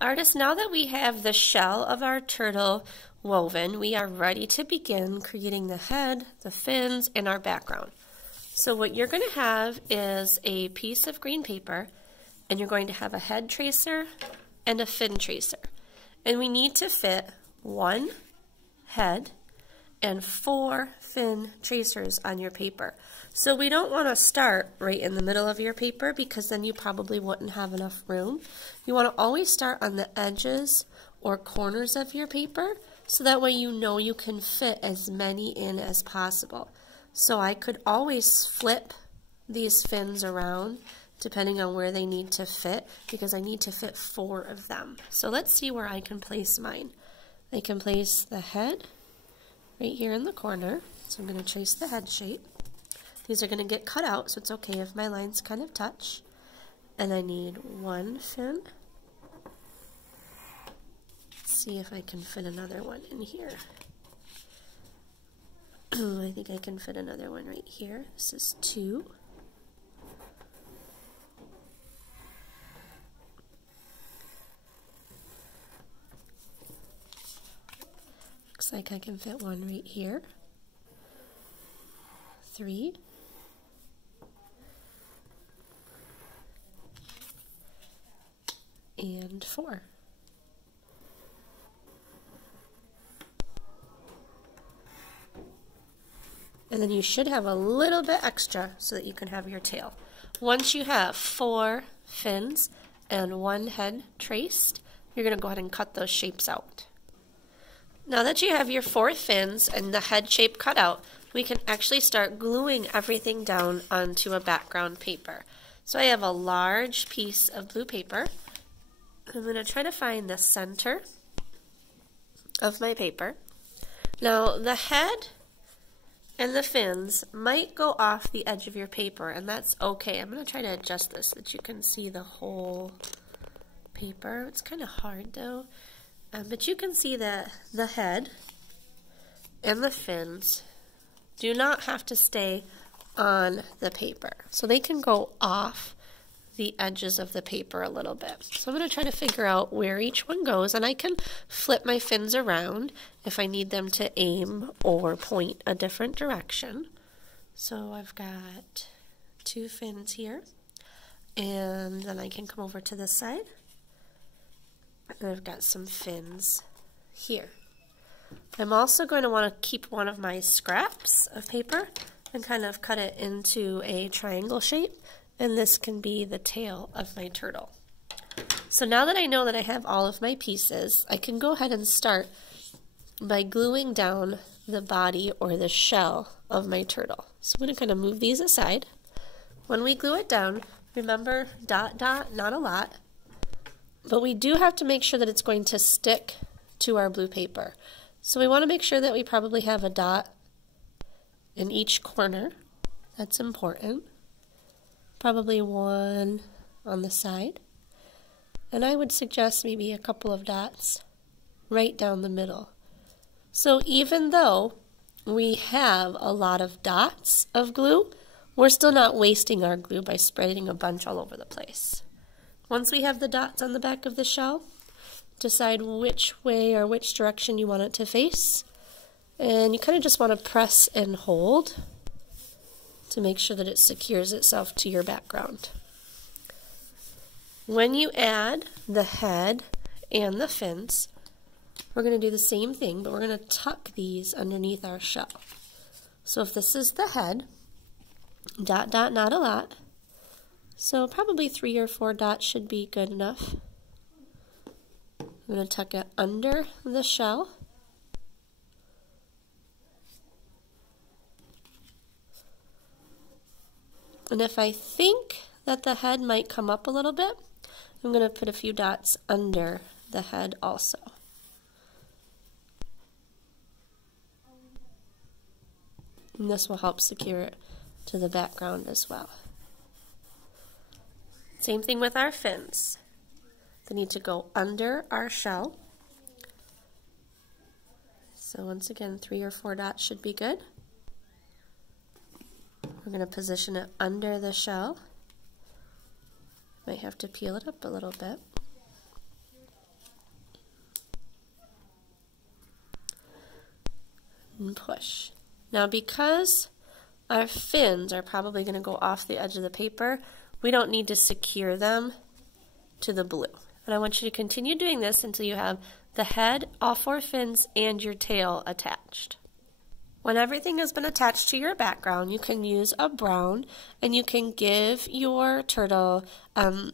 Artists, now that we have the shell of our turtle woven, we are ready to begin creating the head, the fins, and our background. So what you're going to have is a piece of green paper, and you're going to have a head tracer and a fin tracer. And we need to fit 1 head and 4 fin tracers on your paper. So we don't want to start right in the middle of your paper because then you probably wouldn't have enough room. You want to always start on the edges or corners of your paper so that way you know you can fit as many in as possible. So I could always flip these fins around depending on where they need to fit because I need to fit 4 of them. So let's see where I can place mine. I can place the head right here in the corner. So I'm going to trace the head shape. These are going to get cut out, so it's okay if my lines kind of touch. And I need 1 fin. Let's see if I can fit another one in here. I think I can fit another one right here. This is 2. Looks like I can fit one right here. 3. And 4. And then you should have a little bit extra so that you can have your tail. Once you have 4 fins and 1 head traced, you're going to go ahead and cut those shapes out. Now that you have your 4 fins and the head shape cut out, we can actually start gluing everything down onto a background paper. So I have a large piece of blue paper. I'm going to try to find the center of my paper. Now the head and the fins might go off the edge of your paper, and that's okay. I'm going to try to adjust this so that you can see the whole paper. It's kind of hard though. But you can see that the head and the fins do not have to stay on the paper. So they can go off the edges of the paper a little bit. So I'm going to try to figure out where each one goes, and I can flip my fins around if I need them to aim or point a different direction. So I've got 2 fins here, and then I can come over to this side. And I've got some fins here. I'm also going to want to keep one of my scraps of paper and kind of cut it into a triangle shape, and this can be the tail of my turtle. So now that I know that I have all of my pieces, I can go ahead and start by gluing down the body or the shell of my turtle. So I'm going to kind of move these aside. When we glue it down, remember dot dot, not a lot. But we do have to make sure that it's going to stick to our blue paper. So we want to make sure that we probably have a dot in each corner. That's important. Probably 1 on the side. And I would suggest maybe a couple of dots right down the middle. So even though we have a lot of dots of glue, we're still not wasting our glue by spreading a bunch all over the place. Once we have the dots on the back of the shell, decide which way or which direction you want it to face. And you kind of just want to press and hold to make sure that it secures itself to your background. When you add the head and the fins, we're going to do the same thing, but we're going to tuck these underneath our shell. So if this is the head, dot dot, not a lot. So probably 3 or 4 dots should be good enough. I'm going to tuck it under the shell. And if I think that the head might come up a little bit, I'm going to put a few dots under the head also. And this will help secure it to the background as well. Same thing with our fins. They need to go under our shell. So once again, 3 or 4 dots should be good. We're going to position it under the shell. Might have to peel it up a little bit. and push. Now because our fins are probably going to go off the edge of the paper, we don't need to secure them to the blue. And I want you to continue doing this until you have the head, all 4 fins, and your tail attached. When everything has been attached to your background, you can use a brown and you can give your turtle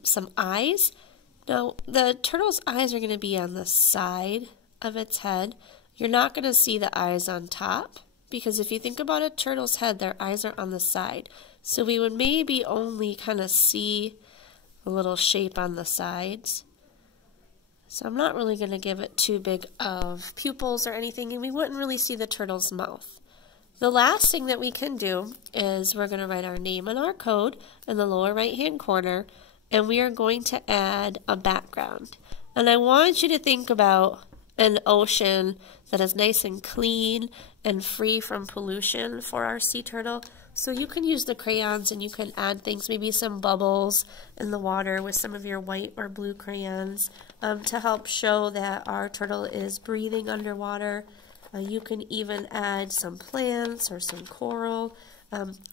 some eyes. Now, the turtle's eyes are going to be on the side of its head. You're not going to see the eyes on top because if you think about a turtle's head, their eyes are on the side. So we would maybe only kind of see a little shape on the sides. So I'm not really going to give it too big of pupils or anything, and we wouldn't really see the turtle's mouth. The last thing that we can do is we're going to write our name and our code in the lower right hand corner, and we are going to add a background. And I want you to think about an ocean that is nice and clean and free from pollution for our sea turtle. So you can use the crayons and you can add things, maybe some bubbles in the water with some of your white or blue crayons to help show that our turtle is breathing underwater. You can even add some plants or some coral,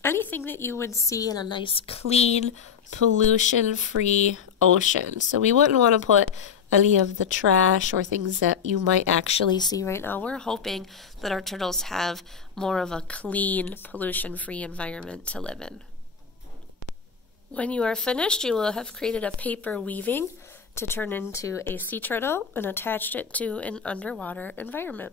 anything that you would see in a nice, clean, pollution-free ocean. So we wouldn't want to put any of the trash or things that you might actually see right now. We're hoping that our turtles have more of a clean, pollution-free environment to live in. When you are finished, you will have created a paper weaving to turn into a sea turtle and attached it to an underwater environment.